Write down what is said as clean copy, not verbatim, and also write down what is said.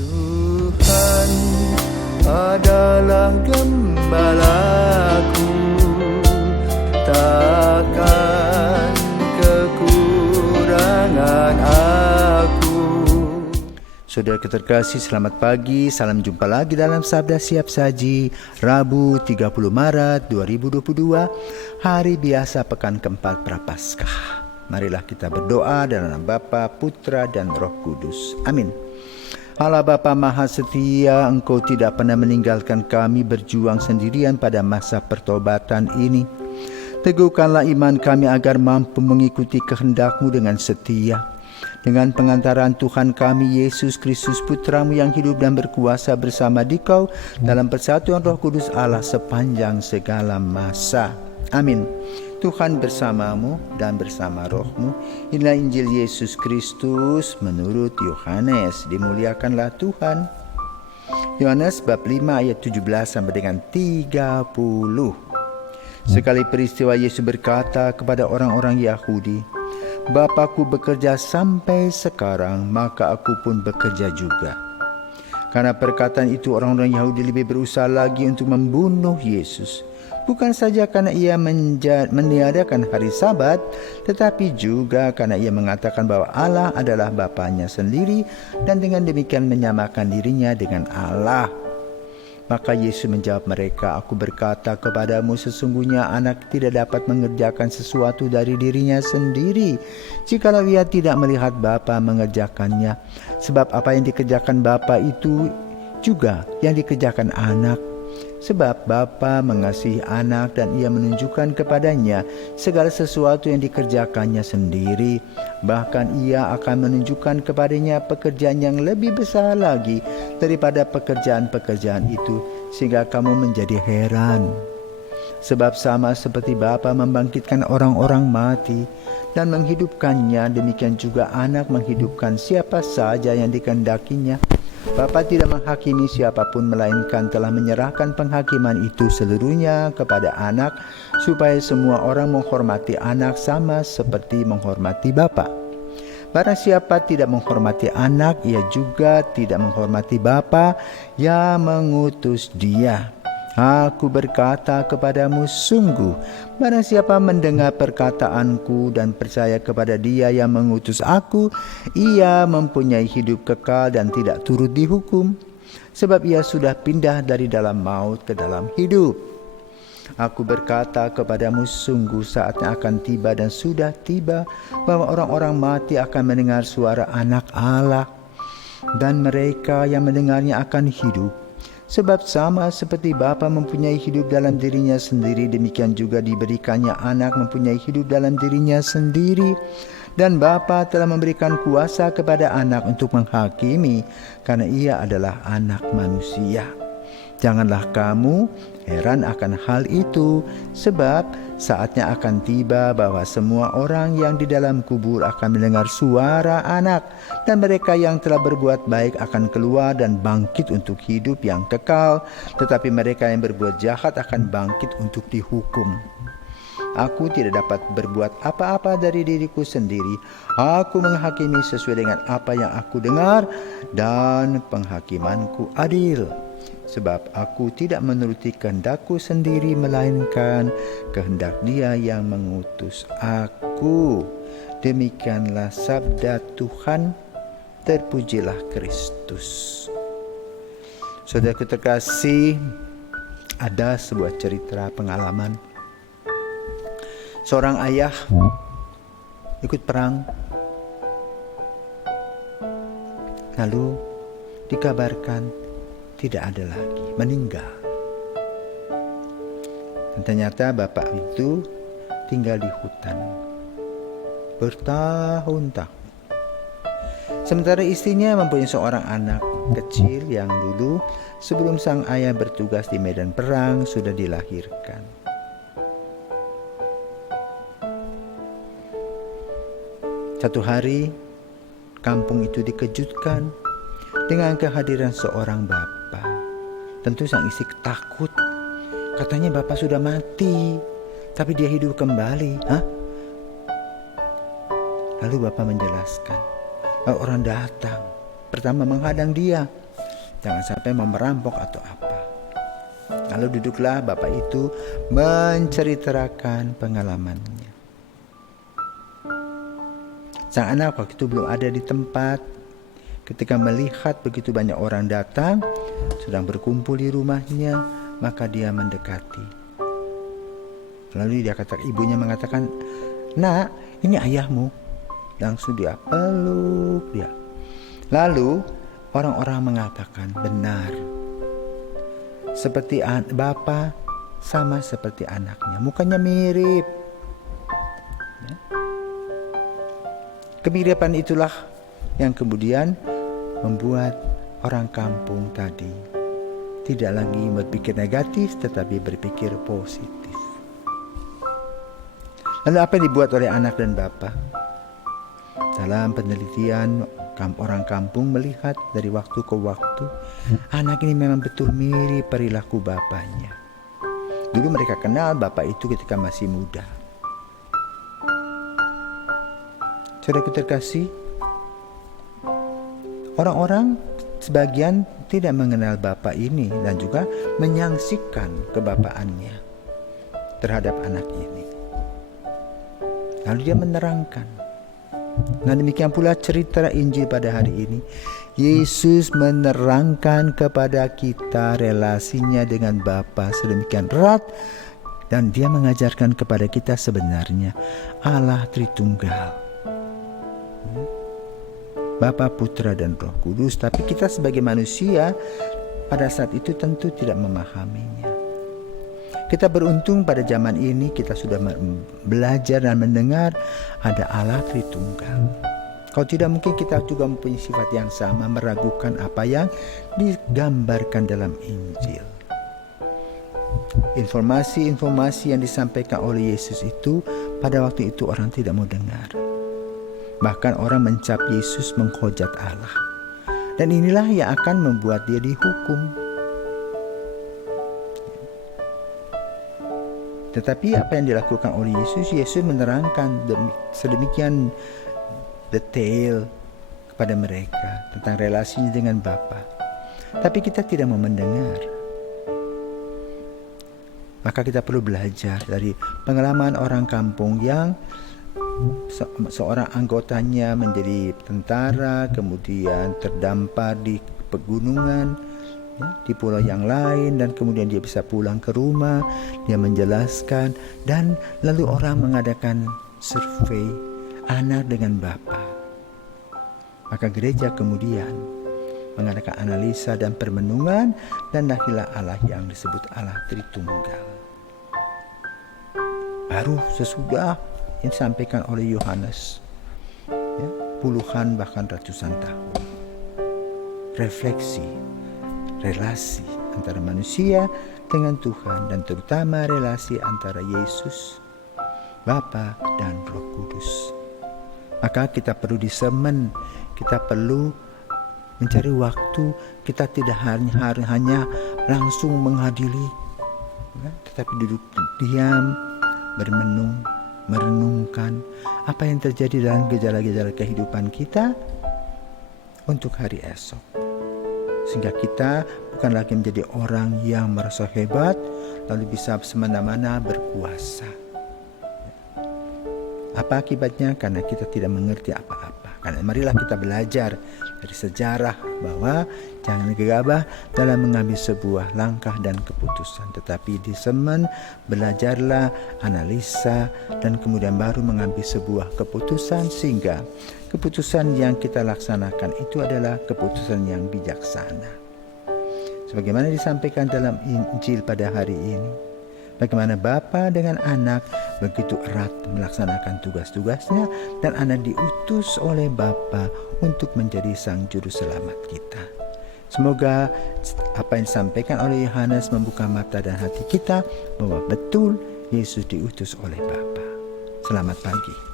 Tuhan adalah gembalaku, takkan kekurangan aku. Saudara terkasih, selamat pagi. Salam jumpa lagi dalam Sabda Siap Saji, Rabu 30 Maret 2022, hari biasa pekan keempat Prapaskah. Marilah kita berdoa dalam nama Bapa, Putra, dan Roh Kudus. Amin. Allah Bapa Maha Setia, Engkau tidak pernah meninggalkan kami berjuang sendirian pada masa pertobatan ini. Teguhkanlah iman kami agar mampu mengikuti kehendak-Mu dengan setia. Dengan pengantaran Tuhan kami Yesus Kristus Putramu yang hidup dan berkuasa bersama Dikau dalam persatuan Roh Kudus Allah sepanjang segala masa. Amin. Tuhan bersamamu dan bersama rohmu. Inilah Injil Yesus Kristus menurut Yohanes. Dimuliakanlah Tuhan. Yohanes bab 5 ayat 17 sampai dengan 30. Sekali peristiwa Yesus berkata kepada orang-orang Yahudi, Bapakku bekerja sampai sekarang, maka aku pun bekerja juga. Karena perkataan itu orang-orang Yahudi lebih berusaha lagi untuk membunuh Yesus. Bukan saja karena ia meniadakan hari Sabat, tetapi juga karena ia mengatakan bahwa Allah adalah Bapanya sendiri dan dengan demikian menyamakan dirinya dengan Allah. Maka Yesus menjawab mereka, Aku berkata kepadamu, sesungguhnya anak tidak dapat mengerjakan sesuatu dari dirinya sendiri, jikalau ia tidak melihat Bapa mengerjakannya. Sebab apa yang dikerjakan Bapa itu juga yang dikerjakan anak. Sebab Bapa mengasihi anak dan ia menunjukkan kepadanya segala sesuatu yang dikerjakannya sendiri. Bahkan ia akan menunjukkan kepadanya pekerjaan yang lebih besar lagi daripada pekerjaan-pekerjaan itu, sehingga kamu menjadi heran. Sebab sama seperti Bapa membangkitkan orang-orang mati dan menghidupkannya, demikian juga anak menghidupkan siapa saja yang dikehendakinya. Bapa tidak menghakimi siapapun, melainkan telah menyerahkan penghakiman itu seluruhnya kepada anak, supaya semua orang menghormati anak sama seperti menghormati Bapa. Barang siapa tidak menghormati anak, ia juga tidak menghormati Bapa yang mengutus dia. Aku berkata kepadamu, sungguh, barang siapa mendengar perkataanku dan percaya kepada Dia yang mengutus aku, ia mempunyai hidup kekal dan tidak turut dihukum, sebab ia sudah pindah dari dalam maut ke dalam hidup. Aku berkata kepadamu, sungguh saatnya akan tiba dan sudah tiba, bahwa orang-orang mati akan mendengar suara Anak Allah, dan mereka yang mendengarnya akan hidup. Sebab sama seperti Bapa mempunyai hidup dalam dirinya sendiri, demikian juga diberikannya anak mempunyai hidup dalam dirinya sendiri. Dan Bapa telah memberikan kuasa kepada anak untuk menghakimi, karena ia adalah anak manusia. Janganlah kamu heran akan hal itu, sebab saatnya akan tiba bahwa semua orang yang di dalam kubur akan mendengar suara anak, dan mereka yang telah berbuat baik akan keluar dan bangkit untuk hidup yang kekal, tetapi mereka yang berbuat jahat akan bangkit untuk dihukum. Aku tidak dapat berbuat apa-apa dari diriku sendiri. Aku menghakimi sesuai dengan apa yang aku dengar, dan penghakimanku adil. Sebab aku tidak menuruti kehendakku sendiri, melainkan kehendak Dia yang mengutus aku. Demikianlah sabda Tuhan. Terpujilah Kristus. Saudaraku terkasih, ada sebuah cerita pengalaman. Seorang ayah ikut perang, lalu dikabarkan tidak ada lagi, meninggal. Dan ternyata bapak itu tinggal di hutan bertahun-tahun. Sementara istrinya mempunyai seorang anak kecil yang dulu sebelum sang ayah bertugas di medan perang sudah dilahirkan. Satu hari kampung itu dikejutkan dengan kehadiran seorang bapa. Tentu sang istri takut. Katanya bapak sudah mati, tapi dia hidup kembali. Lalu bapak menjelaskan, orang datang, pertama menghadang dia. Jangan sampai mau merampok atau apa. Lalu duduklah bapak itu menceritakan pengalamannya. Sang anak waktu itu belum ada di tempat. Ketika melihat begitu banyak orang datang, sedang berkumpul di rumahnya, maka dia mendekati. Lalu ibunya mengatakan, "Nak, ini ayahmu." Langsung dia peluk dia. Lalu orang-orang mengatakan, "Benar. Seperti bapa sama seperti anaknya, mukanya mirip." Kemiripan itulah yang kemudian membuat orang kampung tadi tidak lagi berpikir negatif tetapi berpikir positif. Lalu apa yang dibuat oleh anak dan bapa? Dalam penelitian, orang kampung melihat dari waktu ke waktu, anak ini memang betul mirip perilaku bapaknya. Dulu mereka kenal bapak itu ketika masih muda. Saudaraku terkasih, orang-orang sebagian tidak mengenal bapak ini dan juga menyaksikan kebapaannya terhadap anak ini. Lalu dia menerangkan. Nah, demikian pula cerita Injil pada hari ini. Yesus menerangkan kepada kita relasinya dengan Bapa sedemikian erat, dan dia mengajarkan kepada kita sebenarnya Allah Tritunggal, Bapa, Putra, dan Roh Kudus. Tapi kita sebagai manusia pada saat itu tentu tidak memahaminya. Kita beruntung pada zaman ini kita sudah belajar dan mendengar ada Allah Tritunggal. Kalau tidak mungkin kita juga mempunyai sifat yang sama, meragukan apa yang digambarkan dalam Injil. Informasi-informasi yang disampaikan oleh Yesus itu pada waktu itu orang tidak mau dengar. Bahkan orang mencap Yesus menghujat Allah. Dan inilah yang akan membuat dia dihukum. Tetapi apa yang dilakukan oleh Yesus? Yesus menerangkan sedemikian detail kepada mereka tentang relasinya dengan Bapa. Tapi kita tidak mau mendengar. Maka kita perlu belajar dari pengalaman orang kampung yang seorang anggotanya menjadi tentara, kemudian terdampar di pegunungan, di pulau yang lain, dan kemudian dia bisa pulang ke rumah. Dia menjelaskan, dan lalu orang mengadakan survei anak dengan bapa. Maka gereja kemudian mengadakan analisa dan permenungan, dan lahirlah Allah yang disebut Allah Tritunggal. Baru sesudah yang disampaikan oleh Yohanes, puluhan bahkan ratusan tahun. Refleksi relasi antara manusia dengan Tuhan, dan terutama relasi antara Yesus, Bapa, dan Roh Kudus. Maka kita perlu disemen, kita perlu mencari waktu. Kita tidak hanya langsung menghadiri, tetapi duduk diam, bermenung, merenungkan apa yang terjadi dalam gejala-gejala kehidupan kita untuk hari esok. Sehingga kita bukan lagi menjadi orang yang merasa hebat lalu bisa semena-mena berkuasa. Apa akibatnya? Karena kita tidak mengerti apa-apa. Karena marilah kita belajar dari sejarah bahwa jangan gegabah dalam mengambil sebuah langkah dan keputusan, tetapi di semen belajarlah, analisa, dan kemudian baru mengambil sebuah keputusan, sehingga keputusan yang kita laksanakan itu adalah keputusan yang bijaksana. Sebagaimana disampaikan dalam Injil pada hari ini, bagaimana Bapa dengan anak begitu erat melaksanakan tugas-tugasnya, dan anak diutus oleh Bapa untuk menjadi sang juru selamat kita. Semoga apa yang disampaikan oleh Yohanes membuka mata dan hati kita bahwa betul Yesus diutus oleh Bapa. Selamat pagi.